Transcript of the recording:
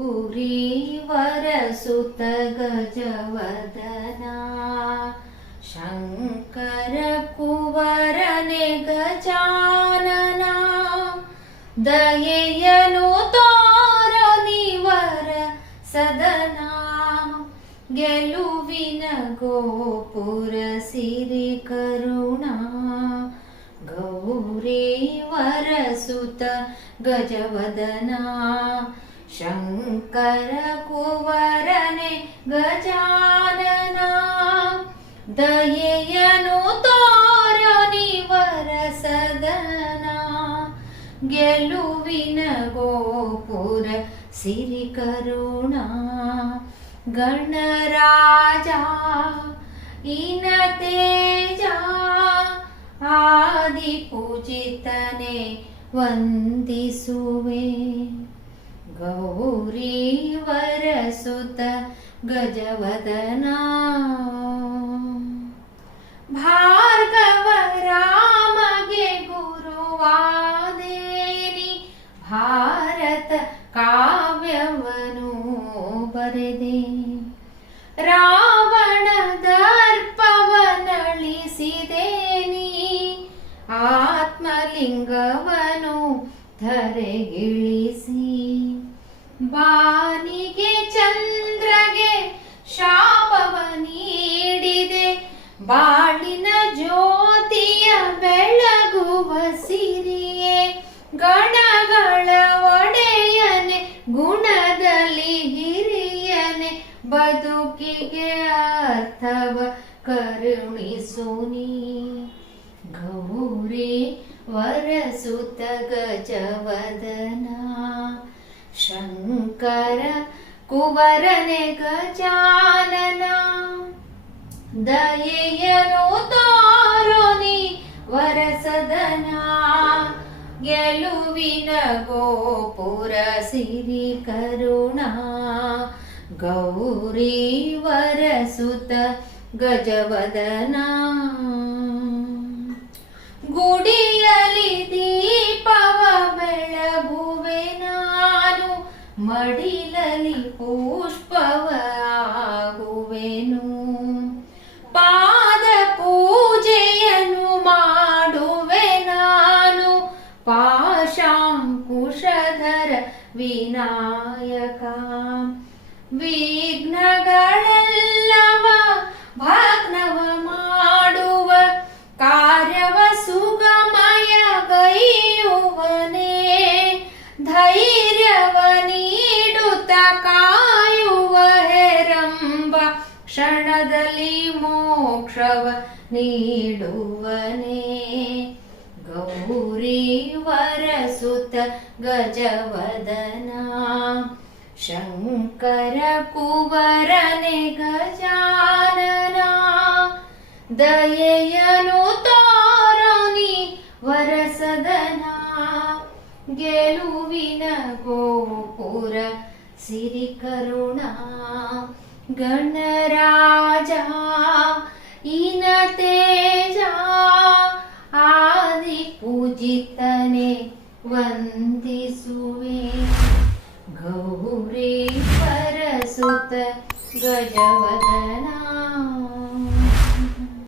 ಗೌರಿ ವರಸುತ ಗಜವದನ ಶಂಕರ ಕುವರನೆ ಗಜಾನನ ದಯೆಯನು ತೋರ ನಿವರ ಸದನ ಗೆಲುವಿನ ಗೋಪುರ ಸಿರಿ ಕರುಣಾ ಗೌರಿ ವರಸುತ ಗಜವದನ ಶಂಕರ ಕುವರನೆ ಗಜಾನನ ದಯೆಯನು ತೋರನಿವರಸದನ ನಿವರ ಗೆಲುವಿನ ಗೋಪುರ ಸಿರಿ ಕರುಣ ಗಣರಾಜ ಇನ ತೇಜ ಆದಿ ಪೂಜಿತನೆ ವಂದಿಸುವೆ. ಗಜವದನ. ಭಾರ್ಗವ ರಾಮಗೆ ಗುರುವಾದೇನಿ ಭಾರತ ಕಾವ್ಯವನು ಬರೆದೆ. ರಾವಣ ದರ್ಪವನಳಿಸಿದೆ ಆತ್ಮಲಿಂಗವನು ಧರೆಗಿಳಿಸಿ. ಬಾನಿಗೆ ಬದುಕಿಗೆ ಅರ್ಥವ? ಕರುಣಿಸುನಿ ಗೌರಿ ವರಸುತ ಗಜವದನ. ಶಂಕರ ಕುವರನೆ ಗಜಾನನ. ದಯೆಯನು ತಾರೋನಿ ವರಸದನ. ಗೆಲುವಿನ ಗೋಪುರ ಸಿರಿ ಕರುಣಾ. ಗೌರಿ ವರಸುತ ಗಜವದನ. ಗುಡಿಯಲಿ ದೀಪವ ಬೆಳಗುವೆ ನಾನು ಮಡಿಲಲಿ ಪುಷ್ಪವ ಆಗುವೆನು. ಪಾದ ಪೂಜೆಯನ್ನು ಮಾಡುವೆ ನಾನು, ಪಾಶಾಂಕುಶಧರ ವಿನಾಯಕ. ವಿಘ್ನಗಳೆಲ್ಲವ ಭಗ್ನವ ಮಾಡುವ ಕಾರ್ಯವ ಸುಗಮಯ ಗೈಯುವನೇ ಧೈರ್ಯವ ನೀಡುತ್ತ ಕಾಯುವ ಹೆರಂಬ ಕ್ಷಣದಲ್ಲಿ ಮೋಕ್ಷವ ನೀಡುವನೇ. ಗೌರಿ ವರಸುತ ಗಜವದನ ಶಂಕರ ಕುವರನೆ ಗಜಾನನ ದಯೆಯನು ತೋರೋ ನೀ ವರಸದನ ಗೆಲುವಿನ ಗೋಪುರ ಸಿರಿ ಕರುಣ ಗಣರಾಜ ಇನ सुत गजवदना